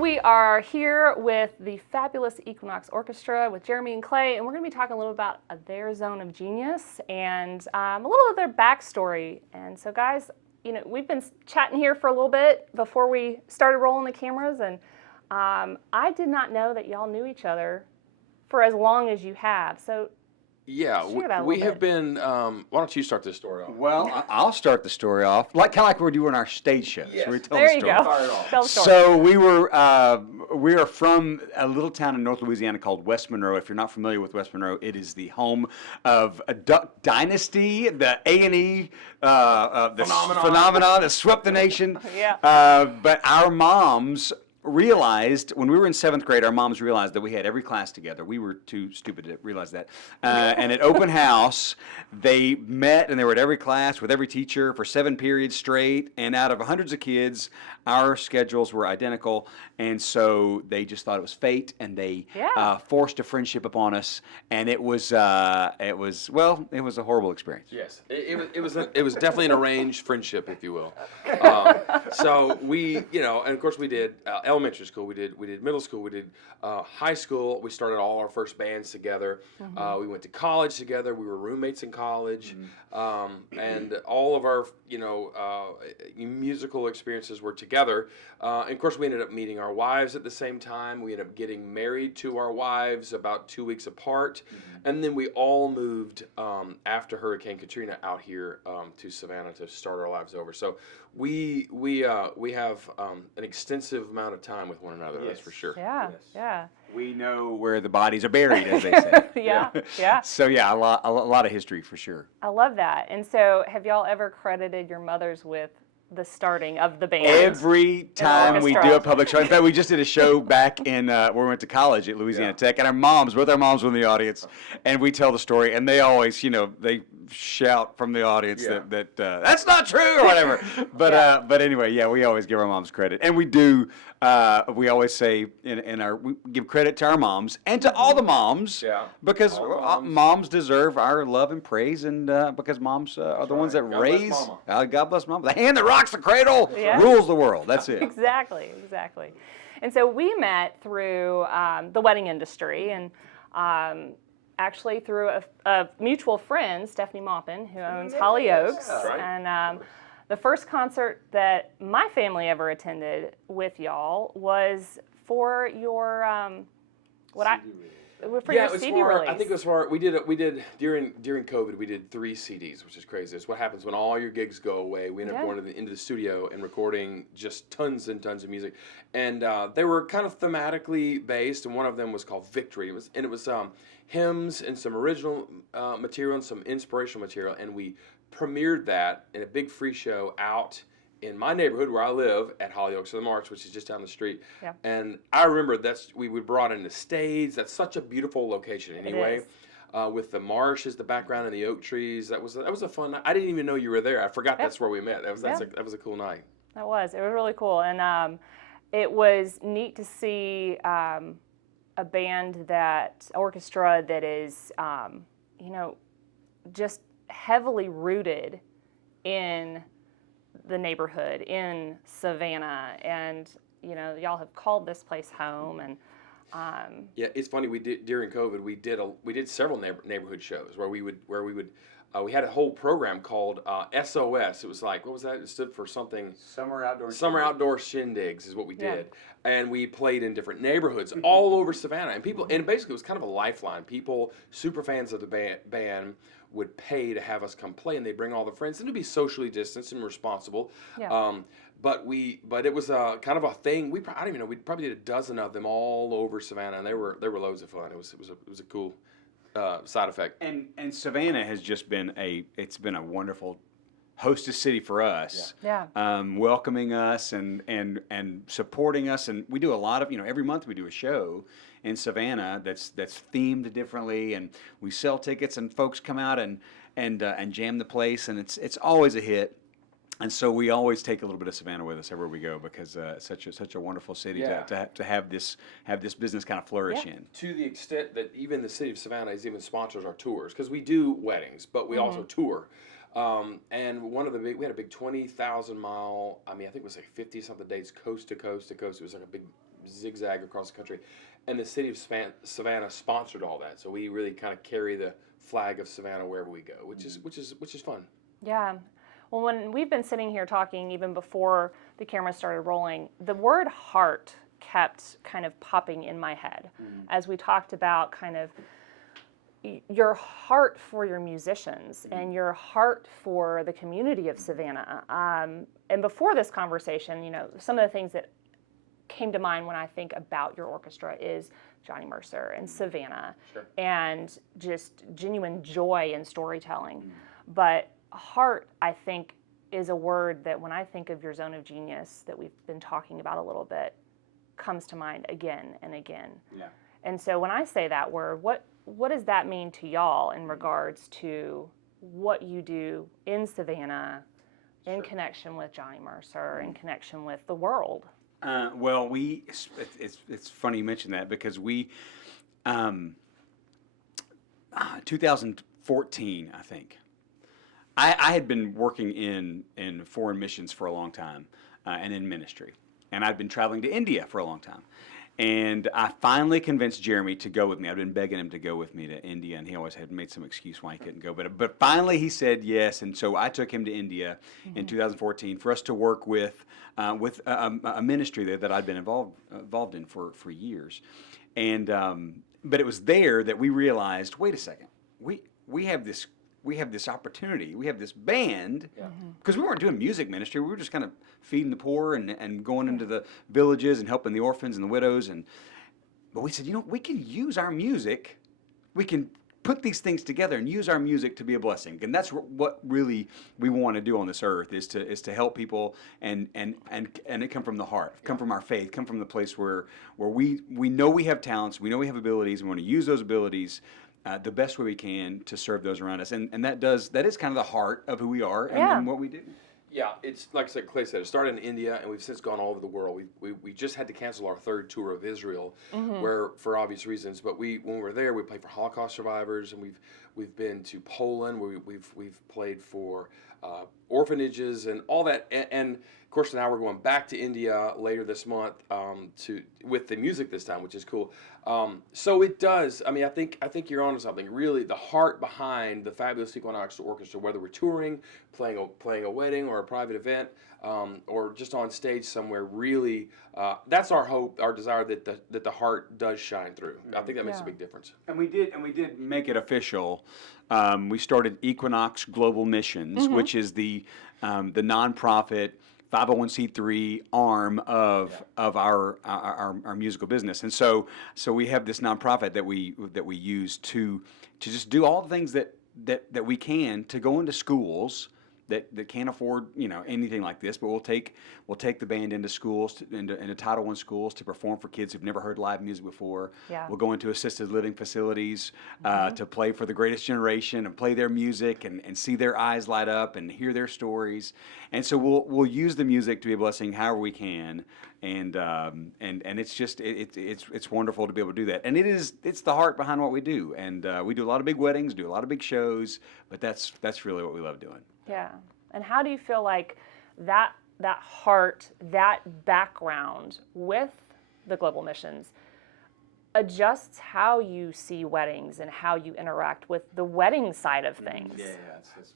we are here with the Fabulous Equinox Orchestra with Jeremy and Clay, and we're going to be talking a little about their zone of genius and a little of their backstory. And so, guys, you know, we've been chatting here for a little bit before we started rolling the cameras, and I did not know that y'all knew each other for as long as you have. So, yeah, we have been. Why don't you start this story off? Well, I'll start the story off, kind of like we're doing our stage shows. Yes. We tell There the you story. go. Tell the story. So we are from a little town in North Louisiana called West Monroe. If you're not familiar with West Monroe, it is the home of a Duck Dynasty, the A&E phenomenon that swept the nation. Yeah. But our moms realized, when we were in 7th grade, our moms realized that we had every class together. We were too stupid to realize that. And at open house, they met and they were at every class with every teacher for 7 periods straight. And out of hundreds of kids, our schedules were identical. And so they just thought it was fate, and they forced a friendship upon us. And it was a horrible experience. Yes, it was definitely an arranged friendship, if you will. So we, you know, and of course we did elementary school, we did middle school, we did high school. We started all our first bands together. We went to college together. We were roommates in college, and all of our musical experiences were together. And of course, we ended up meeting our wives at the same time. We ended up getting married to our wives about 2 weeks apart, and then we all moved after Hurricane Katrina out here to Savannah to start our lives over. So we have an extensive amount of time with one another. That's for sure. Yeah, Yes. yeah. We know where the bodies are buried, as they say. Yeah. So yeah, a lot of history for sure. I love that. And so, have y'all ever credited your mothers with the starting of the band? Every time we orchestra. do a public show. In fact, we just did a show back in where we went to college at Louisiana Tech, and both our moms were in the audience, and we tell the story, and they always, they shout from the audience that that's not true or whatever. But anyway, we always give our moms credit, and we do. We always say we give credit to our moms and to all the moms, because moms deserve our love and praise, and because moms are the ones that raise. God bless mom. The hand that rocks the cradle rules the world. That's it. Exactly. And so we met through the wedding industry, and actually through a mutual friend, Stephanie Maupin, who owns Holly Oaks. That's right. And the first concert that my family ever attended with y'all was for your CD release. I think it was for we did during COVID, we did 3 CDs, which is crazy. It's what happens when all your gigs go away. We ended up going into the studio and recording just tons and tons of music, and they were kind of thematically based. And one of them was called Victory. It was hymns and some original material and some inspirational material, and we premiered that in a big free show out in my neighborhood where I live at Holly Oaks of the Marks, which is just down the street. Yeah. And I remember we brought in the stage. That's such a beautiful location anyway. With the marsh as the background and the oak trees. That was a fun night. I didn't even know you were there. I forgot that's where we met. That was a cool night. It was really cool. And it was neat to see a band, orchestra that is just heavily rooted in the neighborhood in Savannah, and y'all have called this place home. And it's funny, we did during COVID, we did several neighborhood shows where we we had a whole program called SOS. It was like, what was that? It stood for something. Summer Outdoor Shindigs is what we did. And we played in different neighborhoods all over Savannah. And basically it was kind of a lifeline. People, super fans of the band, would pay to have us come play, and they'd bring all the friends, and to be socially distanced and responsible. But it was kind of a thing. I don't even know. We probably did a dozen of them all over Savannah, and they were loads of fun. It was a cool side effect. And Savannah has just been a wonderful hostess city for us. Welcoming us and supporting us, and we do a lot of every month we do a show in Savannah that's themed differently, and we sell tickets, and folks come out and jam the place, and it's always a hit. And so we always take a little bit of Savannah with us everywhere we go, because it's such a wonderful city to have this business kind of flourish in. To the extent that even the city of Savannah even sponsors our tours, because we do weddings, but we also tour. And we had a big 20,000 mile, I think it was like 50 something dates coast to coast to coast. It was like a zigzag across the country. And the city of Savannah sponsored all that, so we really kind of carry the flag of Savannah wherever we go, which is fun. Yeah. Well, when we've been sitting here talking, even before the camera started rolling, the word heart kept kind of popping in my head as we talked about kind of your heart for your musicians and your heart for the community of Savannah. And before this conversation, you know, some of the things that came to mind when I think about your orchestra is Johnny Mercer and Savannah and just genuine joy in storytelling. But heart, I think, is a word that when I think of your zone of genius that we've been talking about a little bit, comes to mind again and again. Yeah. And so when I say that word, what does that mean to y'all in regards to what you do in Savannah, in connection with Johnny Mercer, in connection with the world? Well, it's funny you mention that because we, 2014, I think, I had been working in foreign missions for a long time and in ministry, and I'd been traveling to India for a long time. And I finally convinced Jeremy to go with me. I'd been begging him to go with me to India, and he always had made some excuse why he couldn't go. But finally he said yes, and so I took him to India in 2014 for us to work with a ministry there that I'd been involved in for years. And but it was there that we realized, wait a second, we have this opportunity. We have this band, because we weren't doing music ministry. We were just kind of feeding the poor and going into the villages and helping the orphans and the widows. But we said, you know, we can use our music. We can put these things together and use our music to be a blessing. And that's what really we want to do on this earth is to help people and it come from the heart, come from our faith, come from the place where we know we have talents, we know we have abilities, and we want to use those abilities the best way we can to serve those around us, and that is kind of the heart of who we are and what we do. Yeah, it's like Clay said. It started in India, and we've since gone all over the world. We just had to cancel our third tour of Israel, where for obvious reasons. But when we were there, we played for Holocaust survivors, and we've been to Poland, where we've played for orphanages and all that. And of course, now we're going back to India later this month with the music this time, which is cool. So it does. I mean, I think you're onto something. Really, the heart behind the Fabulous Equinox Orchestra, whether we're touring, playing a wedding or a private event, or just on stage somewhere, really, that's our hope, our desire that the heart does shine through. I think that makes a big difference. And we did make it official. We started Equinox Global Missions, which is the nonprofit 501c3 arm of our musical business, and so we have this nonprofit that we use to just do all the things that we can to go into schools that can't afford anything like this, but we'll take the band into schools, into Title I schools to perform for kids who've never heard live music before. Yeah. We'll go into assisted living facilities to play for the greatest generation and play their music and see their eyes light up and hear their stories. And so we'll use the music to be a blessing however we can. And it's just it's wonderful to be able to do that, and it's the heart behind what we do, and we do a lot of big weddings, do a lot of big shows, but that's really what we love doing. Yeah. And how do you feel like that heart, that background with the global missions adjusts how you see weddings and how you interact with the wedding side of things?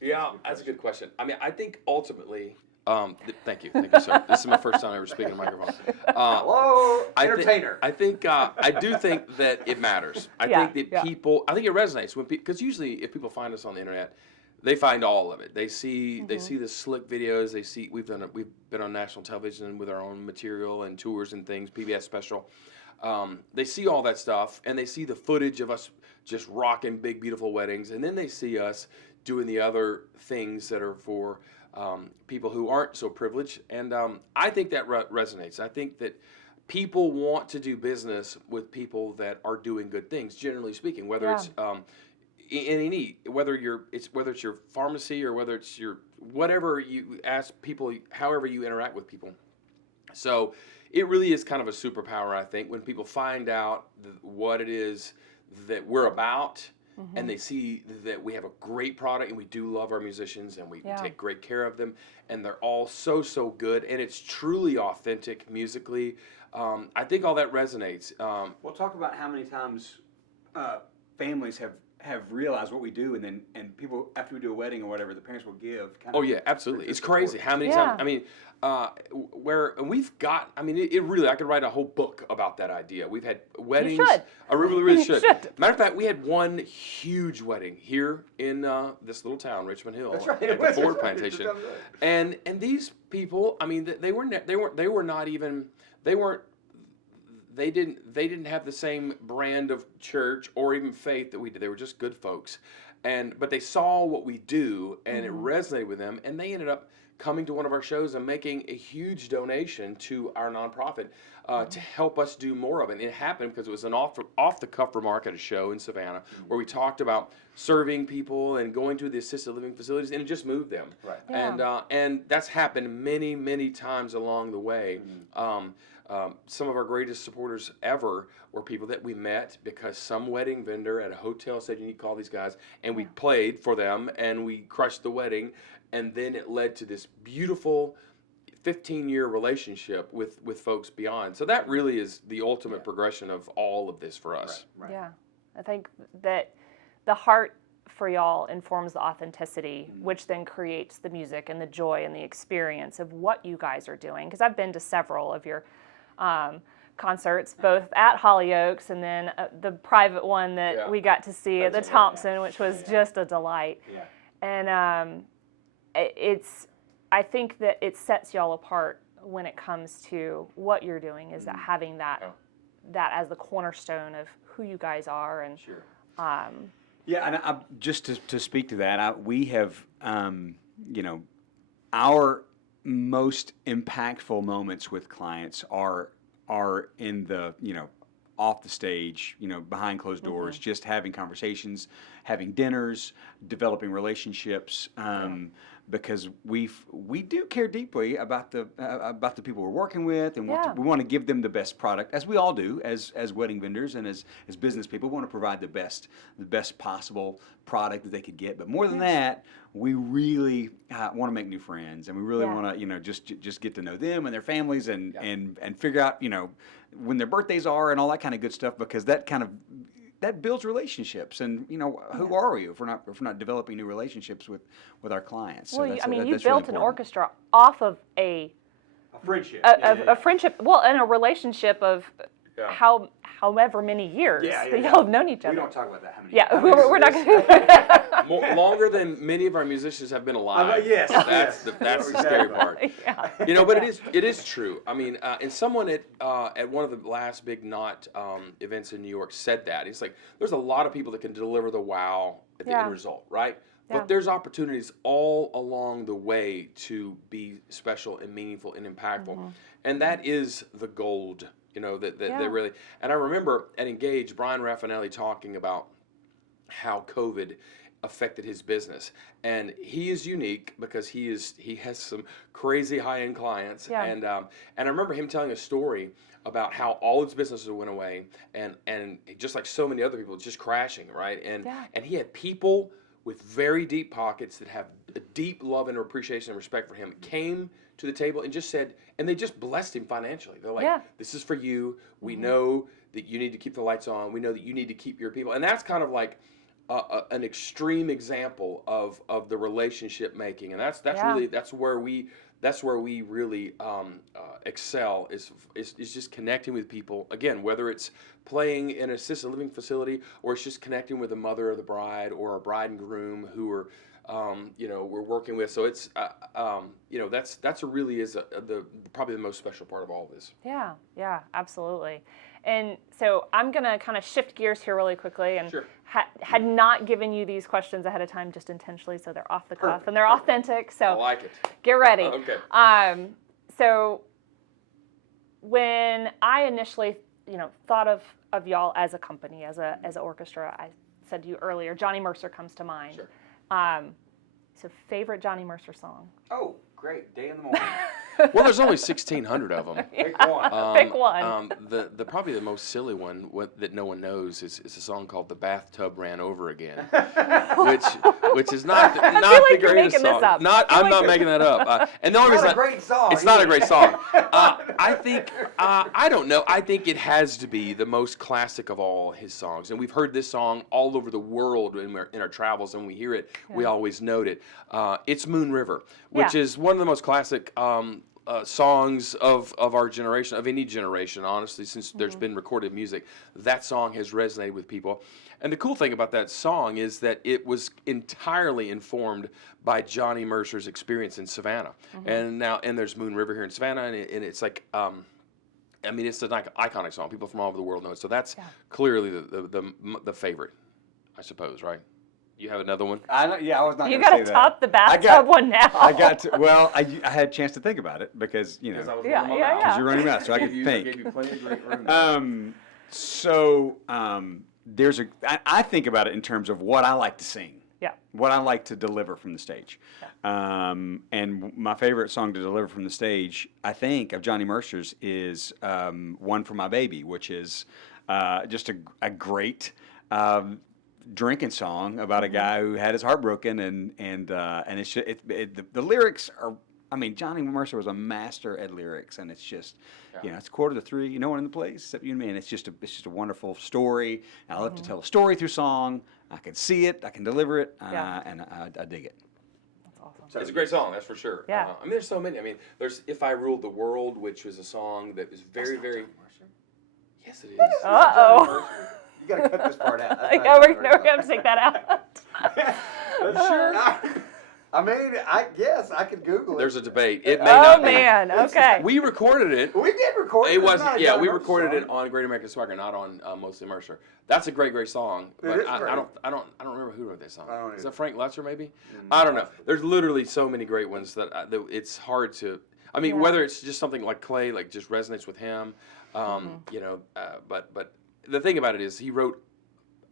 That's a good question. I mean, I think ultimately. Thank you, sir. This is my first time ever speaking to a microphone. Hello, entertainer. I do think that it matters. I think that people. I think it resonates when because usually if people find us on the internet, they find all of it. They see the slick videos. They see we've been on national television with our own material and tours and things. PBS special. They see all that stuff and they see the footage of us just rocking big beautiful weddings, and then they see us doing the other things that are for people who aren't so privileged, and I think that resonates. I think that people want to do business with people that are doing good things. Generally speaking, whether it's in any whether it's your pharmacy or whether it's your whatever you ask people, however you interact with people. So it really is kind of a superpower, I think, when people find out what it is that we're about. and they see that we have a great product and we do love our musicians and we take great care of them, and they're all so good, and it's truly authentic musically. I think all that resonates. We'll talk about how many times families have realized what we do, and people, after we do a wedding or whatever, the parents will give. Oh yeah, absolutely. It's crazy how many times. I mean, where we've got. I mean, it really. I could write a whole book about that idea. We've had weddings. You should. I really should. should. Matter of fact, we had one huge wedding here in this little town, Richmond Hill, That's right. at the Ford Plantation, and these people. I mean, they didn't have the same brand of church or even faith that we did. They were just good folks, but they saw what we do and it resonated with them, and they ended up coming to one of our shows and making a huge donation to our nonprofit to help us do more of it. And it happened because it was an off the cuff remark at a show in Savannah where we talked about serving people and going to the assisted living facilities, and it just moved them. Right. Yeah. And that's happened many times along the way. Some of our greatest supporters ever were people that we met because some wedding vendor at a hotel said, you need to call these guys, and we played for them and we crushed the wedding, and then it led to this beautiful 15-year relationship with folks beyond. So that really is the ultimate progression of all of this for us. Right. Yeah, I think that the heart for y'all informs the authenticity, which then creates the music and the joy and the experience of what you guys are doing. Because I've been to several of your concerts, both at Hollyoaks and then the private one that we got to see at the Thompson, which was just a delight. Yeah. And I think that it sets y'all apart when it comes to what you're doing, is that having that as the cornerstone of who you guys are. And Yeah, and just to speak to that, we have, our most impactful moments with clients are in the, off the stage, behind closed doors, just having conversations, having dinners, developing relationships, because we do care deeply about the people we're working with, and we want to give them the best product, as we all do as wedding vendors and as business people. We want to provide the best possible product that they could get. But more than that, we really want to make new friends, and we really want to just get to know them and their families, and figure out when their birthdays are and all that kind of good stuff, because that builds relationships. And who are we if we're not developing new relationships with our clients? Well, So you that's built really an important. orchestra off of a friendship, a friendship, well, and a relationship of however many years that y'all have known each other. We don't talk about that. How many? Yeah, we're not going to. Longer than many of our musicians have been alive. Yes. That's the scary part. But it is true. I mean, and someone at one of the last big Knot events in New York said that. It's like, there's a lot of people that can deliver the wow at the end result, right? But there's opportunities all along the way to be special and meaningful and impactful. And that is the gold, that they really. And I remember at Engage, Brian Raffanelli talking about how COVID affected his business, and he is unique because he has some crazy high-end clients, and I remember him telling a story about how all his businesses went away, and just like so many other people, just crashing, right? And he had people with very deep pockets that have a deep love and appreciation and respect for him came to the table and just said, and they just blessed him financially. They're like, this is for you. We know that you need to keep the lights on. We know that you need to keep your people. And that's kind of like an extreme example of the relationship making. And that's where we really excel is just connecting with people. Again, whether it's playing in an assisted living facility, or it's just connecting with the mother of the bride or a bride and groom who are, we're working with. So it's, that's really is probably the most special part of all of this. Yeah, absolutely. And so I'm going to kind of shift gears here really quickly, and had not given you these questions ahead of time just intentionally, so they're off the cuff and they're authentic. So I like it. Get ready. Okay. So when I initially, thought of y'all as a company, as an orchestra, I said to you earlier, Johnny Mercer comes to mind. Sure. So favorite Johnny Mercer song? Oh, great. Day in the morning. Well, there's only 1,600 of them. Pick one. Pick one. The probably the most silly one that no one knows is a song called "The Bathtub Ran Over Again," which is not like the you're greatest making this song. up. I'm not making that up. And the only reason Not a great song. it's not a great song. I think I don't know. I think it has to be the most classic of all his songs, and we've heard this song all over the world in our travels, and when we hear it, we always note it. It's Moon River, which is one of the most classic songs of our generation, of any generation, honestly, since there's been recorded music. That song has resonated with people. And the cool thing about that song is that it was entirely informed by Johnny Mercer's experience in Savannah. And there's Moon River here in Savannah, and it's like, I mean, it's an iconic song. People from all over the world know it. So that's clearly the favorite, I suppose, right? You have another one? I was not You going to say got to that. top the bathtub one now. I had a chance to think about it because, you know, because Yeah. you're running mouth, so I could think. Gave you plenty of great room. I think about it in terms of what I like to sing. Yeah. What I like to deliver from the stage. And my favorite song to deliver from the stage, I think, of Johnny Mercer's is One for My Baby, which is just a great drinking song about a guy who had his heart broken, and it's just, the lyrics are. I mean, Johnny Mercer was a master at lyrics, and it's just, you know, it's 2:45, no one in the place except you and me, and it's just a wonderful story. And I love to tell a story through song. I can see it, I can deliver it, and I dig it. That's awesome. So it's a great song, that's for sure. Yeah. I mean, there's so many. I mean, there's "If I Ruled the World," which was a song that was very, very. Yes, it is. Uh-oh. You gotta cut this part out. We're going to have to take that out. Sure. I mean, I guess I could Google it. There's a debate. It may not Oh, be. man. Okay. We recorded it. We did record it. It wasn't. Yeah, we Mercer recorded song. it on Great American Swagger, not on Mostly Mercer. That's a great song. But is I great. don't remember who wrote that song. I don't Is either. that Frank Letzer maybe? I don't know. There's literally so many great ones that it's hard to. I mean, whether it's just something like Clay, like just resonates with him, you know. But the thing about it is, he wrote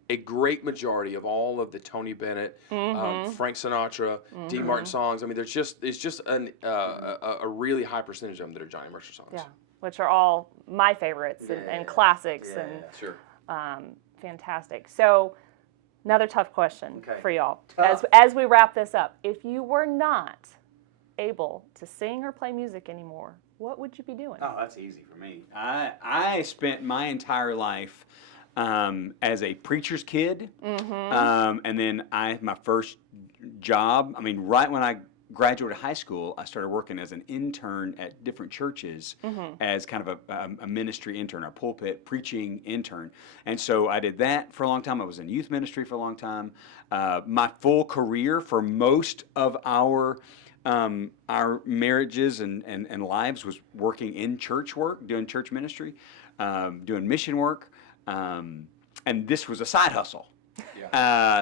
a great majority of all of the Tony Bennett, Frank Sinatra, Dean Martin songs. I mean, it's just a really high percentage of them that are Johnny Mercer songs. Yeah, which are all my favorites and classics Sure. and fantastic. So, another tough question for y'all. Tough. As we wrap this up, if you were not able to sing or play music anymore, what would you be doing? Oh, that's easy for me. I spent my entire life as a preacher's kid, and then my first job. I mean, right when I graduated high school, I started working as an intern at different churches as kind of a ministry intern, a pulpit preaching intern. And so I did that for a long time. I was in youth ministry for a long time. My full career for most of our marriages and lives was working in church work, doing church ministry, doing mission work, and this was a side hustle.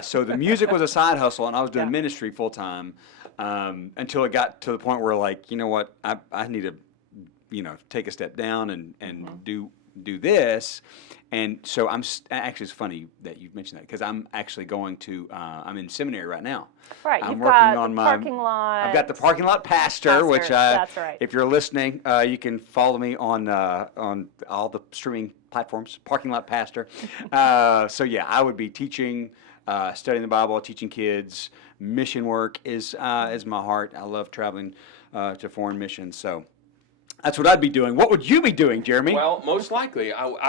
So the music was a side hustle, and I was doing ministry full time until it got to the point where, like, you know what, I need to, you know, take a step down and do this. And so actually, it's funny that you've mentioned that, because I'm actually going to, I'm in seminary right now. Right, I'm you've working got on the parking lot. I've got the parking lot pastor, which that's right. if you're listening, you can follow me on all the streaming platforms, Parking Lot Pastor. So yeah, I would be teaching, studying the Bible, teaching kids. Mission work is my heart. I love traveling to foreign missions, so that's what I'd be doing. What would you be doing, Jeremy? Well, most likely. Well,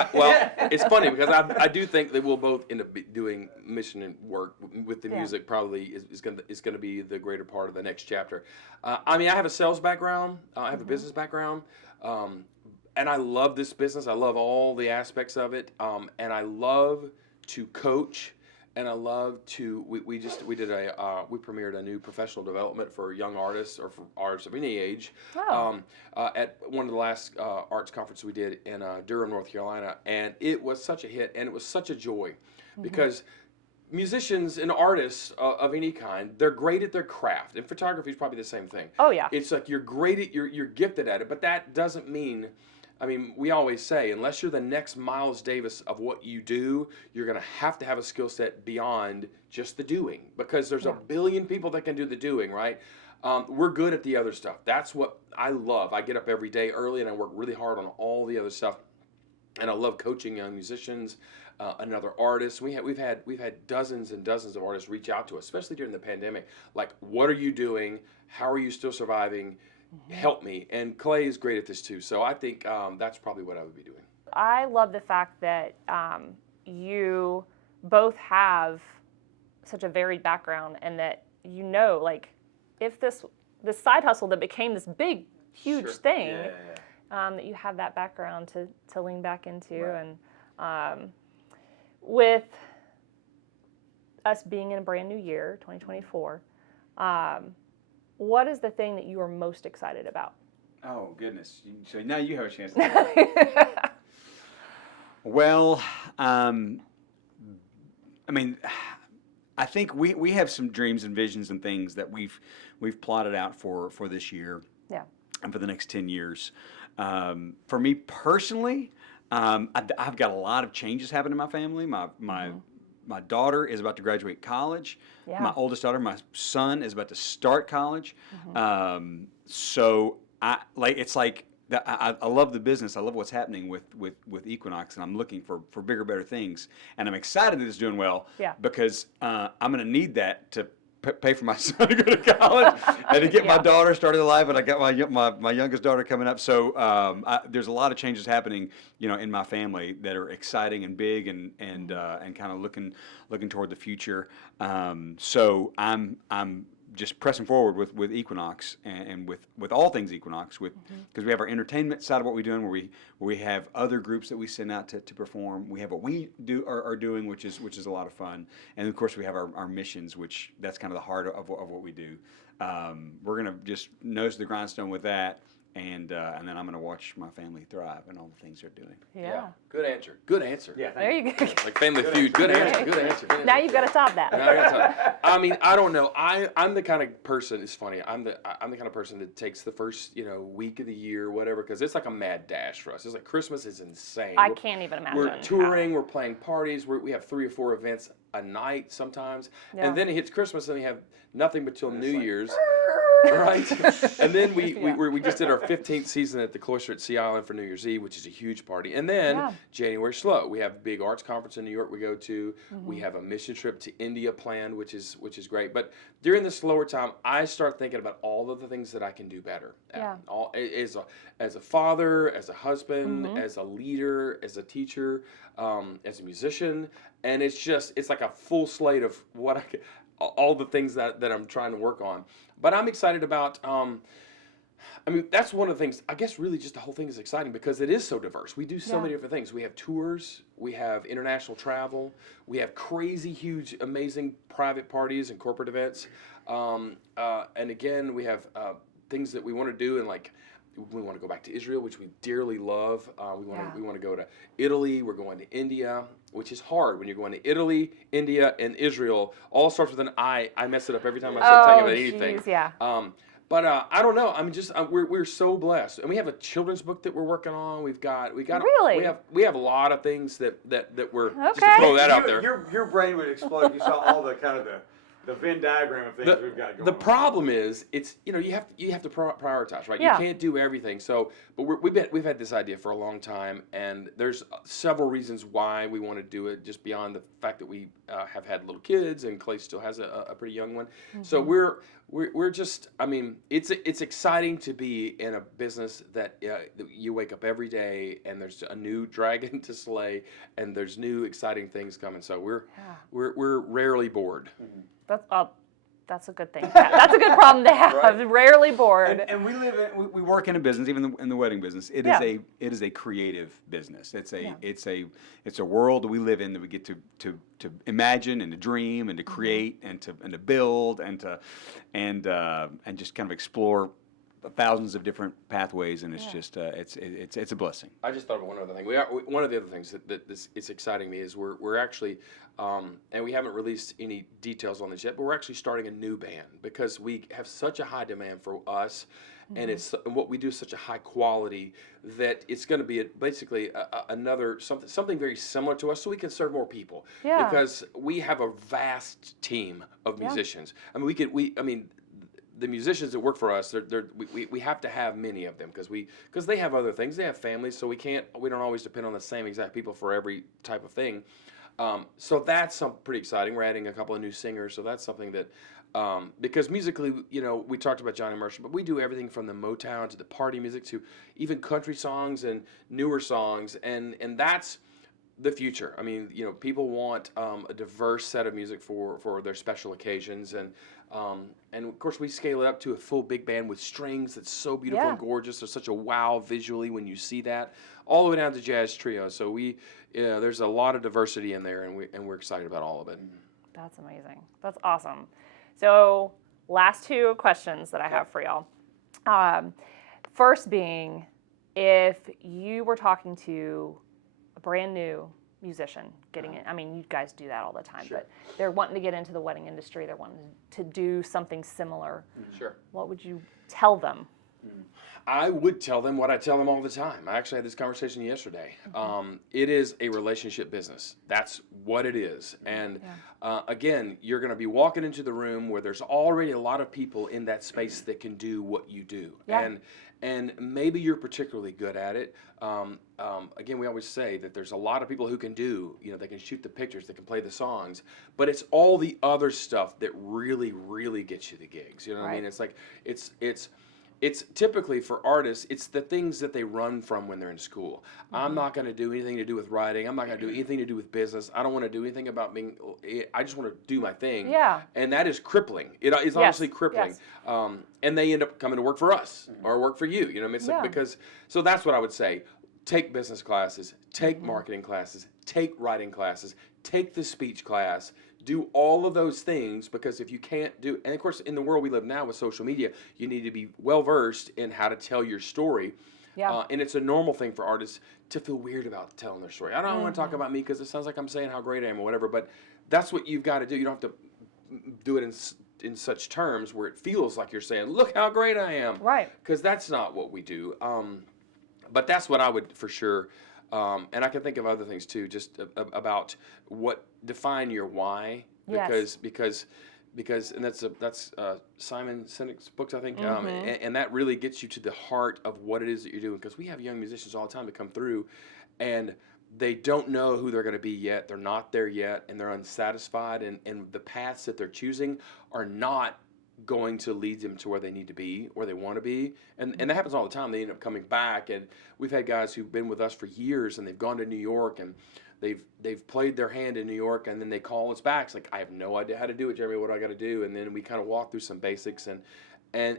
it's funny because I do think that we'll both end up doing mission and work with the music. Probably is going to be the greater part of the next chapter. I mean, I have a sales background. I have a business background, and I love this business. I love all the aspects of it, and I love to coach. And I love to. We premiered a new professional development for young artists or for artists of any age at one of the last arts conferences we did in Durham, North Carolina, and it was such a hit, and it was such a joy, because musicians and artists of any kind, they're great at their craft, and photography is probably the same thing. Oh yeah, it's like you're great at you're gifted at it, but that doesn't mean. I mean, we always say, unless you're the next Miles Davis of what you do, you're going to have a skill set beyond just the doing, because there's a billion people that can do the doing, right? We're good at the other stuff. That's what I love. I get up every day early and I work really hard on all the other stuff. And I love coaching young musicians, another artist. We've had dozens and dozens of artists reach out to us, especially during the pandemic. Like, what are you doing? How are you still surviving? Help me. And Clay is great at this too. So I think that's probably what I would be doing. I love the fact that you both have such a varied background, and that like, if this side hustle that became this big, huge thing. That you have that background to lean back into. Right. And with us being in a brand new year, 2024, what is the thing that you are most excited about? Oh, goodness. So now you have a chance to Well, I mean, I think we have some dreams and visions and things that we've plotted out for this year. Yeah. And for the next 10 years. For me personally, I've got a lot of changes happening in my family. My daughter is about to graduate college. Yeah. My oldest daughter, my son, is about to start college. So I love the business. I love what's happening with Equinox, and I'm looking for bigger, better things. And I'm excited that it's doing well. Yeah. Because I'm going to need that to pay for my son to go to college and to get my daughter started in life, and I got my youngest daughter coming up. So there's a lot of changes happening, in my family that are exciting and big and kind of looking toward the future. So I'm just pressing forward with Equinox and with all things Equinox, because we have our entertainment side of what we're doing, where we have other groups that we send out to perform. We have what we are doing, which is a lot of fun, and of course we have our missions, which that's kind of the heart of what we do. We're gonna just nose to the grindstone with that. And then I'm going to watch my family thrive and all the things they're doing. Yeah. Good answer. Good answer. Yeah. There you go. Like Family Feud. Good answer. Good answer. Good Now answer. you've got to top that. Now I gotta tell you. I mean, I don't know. I'm the kind of person. It's funny. I'm the kind of person that takes the first week of the year, whatever, because it's like a mad dash for us. It's like Christmas is insane. I can't even imagine. We're touring. We're playing parties. We have 3 or 4 events a night sometimes, and then it hits Christmas and we have nothing but till New Year's. Right, and then we just did our 15th season at the Cloister at Sea Island for New Year's Eve, which is a huge party. And then January slow, we have a big arts conference in New York we go to. We have a mission trip to India planned, which is great. But during the slower time, I start thinking about all of the things that I can do better. Yeah. As a father, as a husband, as a leader, as a teacher, as a musician, and it's like a full slate of all the things that I'm trying to work on. But I'm excited about, I mean, that's one of the things, I guess really just the whole thing is exciting because it is so diverse. We do so many different things. We have tours, we have international travel, we have crazy, huge, amazing private parties and corporate events. And again, we have things that we want to do, and like, we want to go back to Israel, which we dearly love. We want to go to Italy. We're going to India, which is hard when you're going to Italy, India, and Israel. All starts with an I. I mess it up every time I start talking about anything. Geez, yeah. But I don't know. I'm just we're so blessed, and we have a children's book that we're working on. We got Really? we have a lot of things that we're just to Okay. throw that out there. Your brain would explode if you saw all the kind of the Venn diagram of things we've got going on. The problem is, it's you have to prioritize, right? Yeah. You can't do everything. So, but we've had this idea for a long time, and there's several reasons why we want to do it. Just beyond the fact that we have had little kids, and Clay still has a pretty young one. So we're just, I mean, it's exciting to be in a business that you wake up every day and there's a new dragon to slay, and there's new exciting things coming. So we're rarely bored. That's a good thing. That's a good problem to have. Right. Rarely bored. And we work in a business, even in the wedding business. It is a creative business. It's a world that we live in that we get to imagine and to dream and to create and to build and just kind of explore thousands of different pathways, and it's just it's a blessing. I just thought of one other thing. One of the other things that it's exciting me is we're actually, and we haven't released any details on this yet, but we're actually starting a new band because we have such a high demand for us, and it's what we do is such a high quality that it's going to be basically another something very similar to us, so we can serve more people. Yeah. Because we have a vast team of musicians. I mean, the musicians that work for us, we have to have many of them because they have other things. They have families, so we don't always depend on the same exact people for every type of thing. So that's pretty exciting. We're adding a couple of new singers, so that's something that because musically, we talked about Johnny Mercer, but we do everything from the Motown to the party music to even country songs and newer songs, and that's the future. I mean, people want a diverse set of music for their special occasions, and of course we scale it up to a full big band with strings that's so beautiful and gorgeous. There's such a wow visually when you see that, all the way down to jazz trio. So there's a lot of diversity in there, and we're excited about all of it. That's amazing. That's awesome. So last two questions that I have for y'all. First being, if you were talking to a brand new musician getting in, I mean, you guys do that all the time, but they're wanting to get into the wedding industry, they're wanting to do something similar. Sure. What would you tell them? I would tell them what I tell them all the time. I actually had this conversation yesterday. It is a relationship business. That's what it is. And again, you're going to be walking into the room where there's already a lot of people in that space that can do what you do. And maybe you're particularly good at it. Again, we always say that there's a lot of people who can do, they can shoot the pictures, they can play the songs, but it's all the other stuff that really, really gets you the gigs. You know what I mean? It's like, it's typically for artists, it's the things that they run from when they're in school. I'm not going to do anything to do with writing. I'm not going to do anything to do with business. I don't want to do anything about I just want to do my thing. Yeah. And that is crippling. It's honestly crippling. Yes. And they end up coming to work for us or work for you. It's like, so that's what I would say. Take business classes, take marketing classes, take writing classes, take the speech class. Do all of those things, because if you can't do, and of course in the world we live now with social media, you need to be well versed in how to tell your story. Yeah. And it's a normal thing for artists to feel weird about telling their story. I don't want to talk about me because it sounds like I'm saying how great I am or whatever, but that's what you've got to do. You don't have to do it in such terms where it feels like you're saying, look how great I am. Right. Because that's not what we do. But that's what I would for sure. And I can think of other things too, just about what define your why, because and that's Simon Sinek's books, I think, and that really gets you to the heart of what it is that you're doing. Because we have young musicians all the time that come through, and they don't know who they're going to be yet. They're not there yet, and they're unsatisfied, and the paths that they're choosing are not going to lead them to where they need to be, where they want to be, and that happens all the time. They end up coming back, and we've had guys who've been with us for years, and they've gone to New York, and they've played their hand in New York, and then they call us back. It's like, I have no idea how to do it, Jeremy. What do I got to do? And then we kind of walk through some basics, and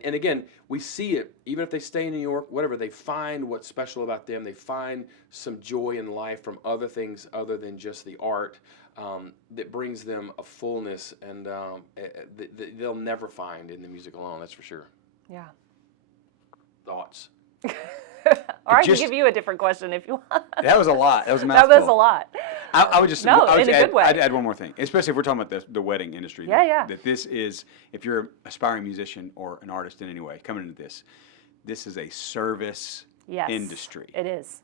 again, we see it. Even if they stay in New York, whatever, they find what's special about them. They find some joy in life from other things other than just the art. That brings them a fullness and that they'll never find in the music alone, that's for sure. Yeah. Thoughts? Or I can give you a different question if you want. That was a lot. That was a mouthful. That was a lot. I would just in a good way. I'd add one more thing, especially if we're talking about the wedding industry. That this is, if you're an aspiring musician or an artist in any way coming into this is a service industry. It is.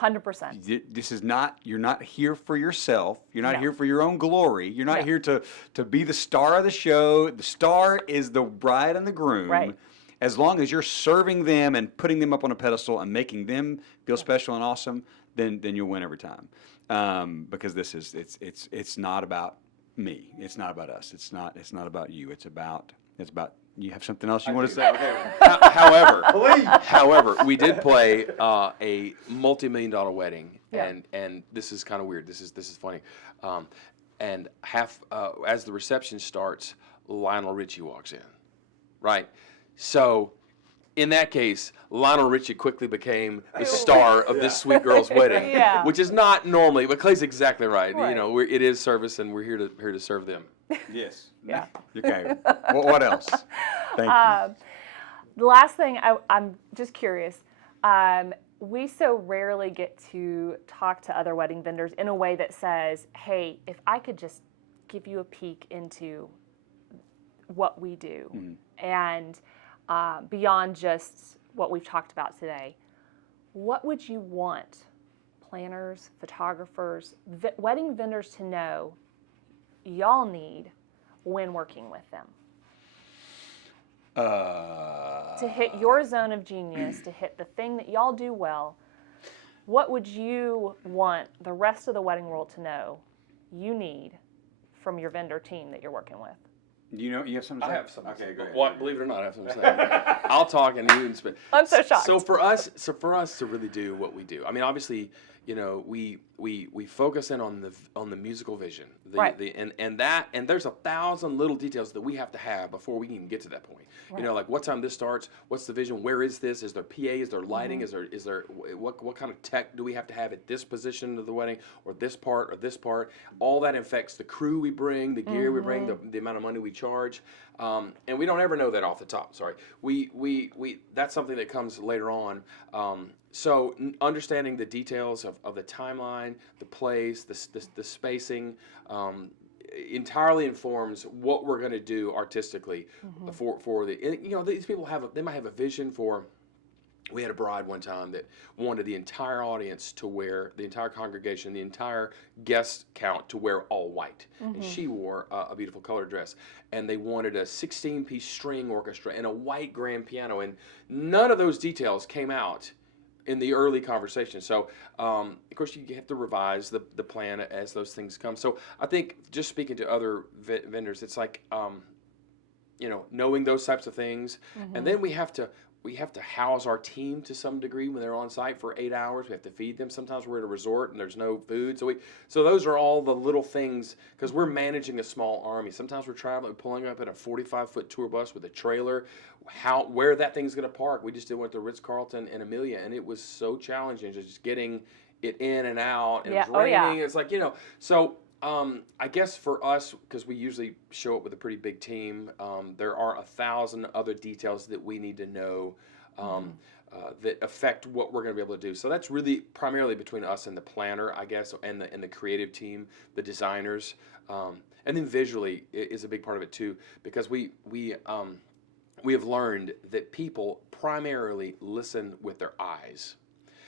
100%. This is not, you're not here for yourself. You're not here for your own glory. You're not here to be the star of the show. The star is the bride and the groom. Right. As long as you're serving them and putting them up on a pedestal and making them feel special and awesome, then you'll win every time. Because this is, it's not about me. It's not about us. It's not about you. It's about you have something else you want to say? Okay. However, we did play a multi-million-dollar wedding, and this is kind of weird. This is funny. And as the reception starts, Lionel Richie walks in, right? So, in that case, Lionel Richie quickly became the star of this sweet girl's wedding, which is not normally. But Clay's exactly right. It is service, and we're here to serve them. Yes. Yeah. Okay. What else? Thank you. The last thing, I'm just curious. We so rarely get to talk to other wedding vendors in a way that says, hey, if I could just give you a peek into what we do, and beyond just what we've talked about today, what would you want planners, photographers, wedding vendors to know y'all need when working with them? To hit your zone of genius, to hit the thing that y'all do well, what would you want the rest of the wedding world to know you need from your vendor team that you're working with? You have something to I say? have something. Okay, go ahead. Well, believe it or not, I have something to say. I'll talk and you can spit. I'm so shocked. So for us to really do what we do, I mean, obviously, we focus in on the musical vision, Right. and there's 1,000 little details that we have to have before we can even get to that point. Right. Like what time this starts, what's the vision, where is this, is there PA, is there lighting, is there what kind of tech do we have to have at this position of the wedding, or this part or this part? All that affects the crew we bring, the gear we bring, the amount of money we charge, and we don't ever know that off the top. Sorry, we that's something that comes later on. So understanding the details of the timeline, the place, the spacing, entirely informs what we're going to do artistically for the. These people they might have a vision for. We had a bride one time that wanted the entire audience to wear, the entire congregation, the entire guest count to wear all white. And she wore a beautiful colored dress. And they wanted a 16-piece string orchestra and a white grand piano. And none of those details came out in the early conversation. So, of course, you have to revise the plan as those things come. So I think just speaking to other vendors, it's like, knowing those types of things. And then we have to house our team to some degree when they're on site for 8 hours. We have to feed them. Sometimes we're at a resort and there's no food. So those are all the little things, because we're managing a small army. Sometimes we're traveling, pulling up in a 45-foot tour bus with a trailer. Where that thing's going to park. We just did one at the Ritz-Carlton in Amelia, and it was so challenging just getting it in and out. And it was raining. It's like, so I guess for us, because we usually show up with a pretty big team, there are 1,000 other details that we need to know that affect what we're going to be able to do. So that's really primarily between us and the planner, I guess, and the creative team, the designers, and then visually is a big part of it too, because we have learned that people primarily listen with their eyes.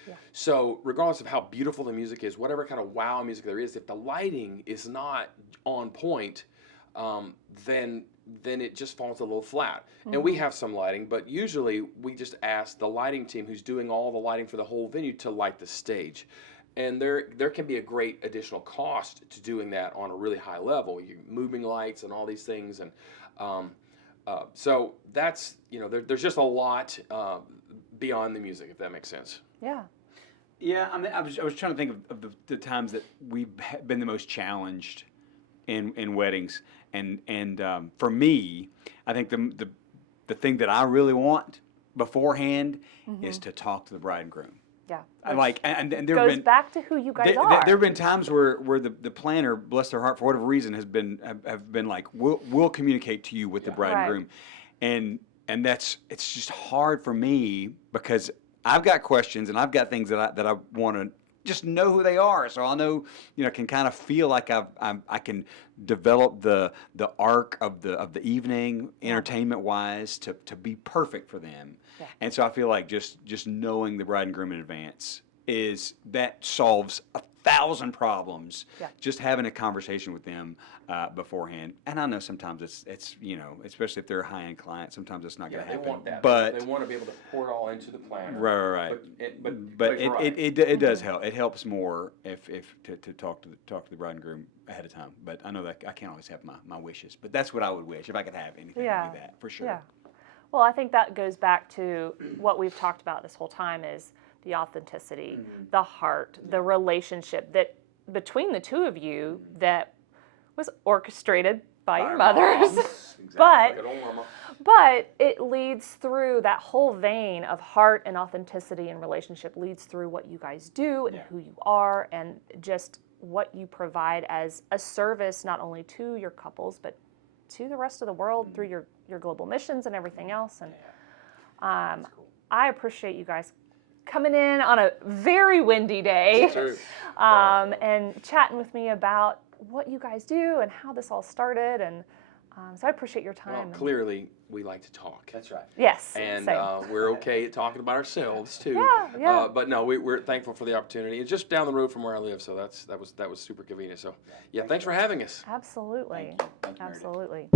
Yeah. So regardless of how beautiful the music is, whatever kind of wow music there is, if the lighting is not on point, then it just falls a little flat. And we have some lighting, but usually we just ask the lighting team who's doing all the lighting for the whole venue to light the stage. And there can be a great additional cost to doing that on a really high level. You're moving lights and all these things, and so that's there's just a lot beyond the music, if that makes sense. Yeah. Yeah, I mean, I was trying to think of the times that we've been the most challenged in weddings, and for me, I think the thing that I really want beforehand is to talk to the bride and groom. Yeah. And there goes back to who you guys are. There have been times where the planner, bless their heart, for whatever reason, have been like, we'll communicate to you with the bride and groom, and it's just hard for me because I've got questions and I've got things that I want to just know who they are, so I'll know, can kind of feel like I can develop the arc of the evening, entertainment wise, to be perfect for them. Yeah. And so I feel like just knowing the bride and groom in advance solves 1,000 problems. Yeah. Just having a conversation with them beforehand, and I know sometimes it's especially if they're a high-end client, sometimes it's not going to happen. They want that. But they want to be able to pour it all into the planner. Right. But it does help. It helps more if to talk to the bride and groom ahead of time. But I know that I can't always have my wishes. But that's what I would wish if I could have anything like that, for sure. Yeah. Well, I think that goes back to what we've talked about this whole time is the authenticity, the heart, the relationship that between the two of you that was orchestrated by your mothers. Exactly. But it leads through that whole vein of heart and authenticity and relationship leads through what you guys do and who you are and just what you provide as a service not only to your couples but to the rest of the world through your global missions and everything else. And cool. I appreciate you guys coming in on a very windy day and chatting with me about what you guys do and how this all started. And so I appreciate your time. Well, clearly, we like to talk. That's right. Yes. And we're okay at talking about ourselves, too. Yeah. But no, we're thankful for the opportunity. It's just down the road from where I live, so that was super convenient. So, thanks for having us. Absolutely. Thank you. Absolutely.